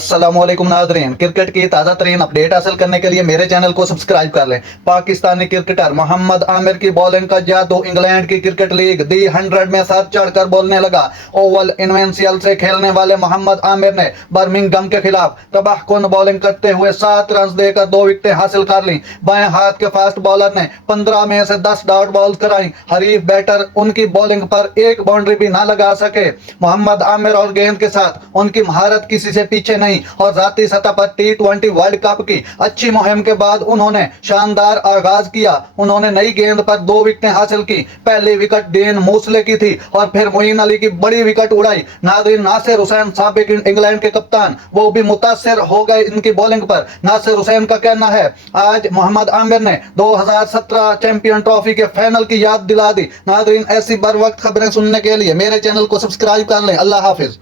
अस्सलामुअलैकुम नाज़रीन, क्रिकेट की ताज़ा तरीन अपडेट हासिल करने के लिए मेरे चैनल को सब्सक्राइब कर लें। पाकिस्तानी क्रिकेटर मोहम्मद आमिर की बॉलिंग का जादू इंग्लैंड की क्रिकेट लीग दी 100 में सर चढ़कर बोलने लगा। ओवल इन्वेंशियल से खेलने वाले मोहम्मद आमिर ने बर्मिंघम के खिलाफ तबाहकुन बॉलिंग करते हुए 7 रन देकर 2 विकेटें हासिल कर ली। बाएं हाथ के फास्ट बॉलर ने 15 में से 10 डॉट बॉल्स कराई। हरीफ बैटर उनकी बॉलिंग पर एक बाउंड्री भी ना लगा सके। मोहम्मद आमिर और गेंद के साथ उनकी महारत किसी से पीछे नहीं और जाती सतह पर T20 वर्ल्ड कप की अच्छी मुहिम के बाद उन्होंने शानदार आगाज किया। उन्होंने नई गेंद पर 2 विकेटें हासिल की। पहली विकेट डेन मूसले की थी और फिर मोइन अली की बड़ी विकेट उड़ाई। नादिर नासिर हुसैन साबिक इंग्लैंड के कप्तान वो भी मुतासिर हो गए इनकी बॉलिंग पर। नासिर हुसैन का कहना है आज मोहम्मद आमिर ने 2017 चैंपियन ट्रॉफी के फाइनल की याद दिला दी। नादरीन, ऐसी बर वक्त खबरें सुनने के लिए मेरे चैनल को सब्सक्राइब कर लें। अल्लाह हाफिज।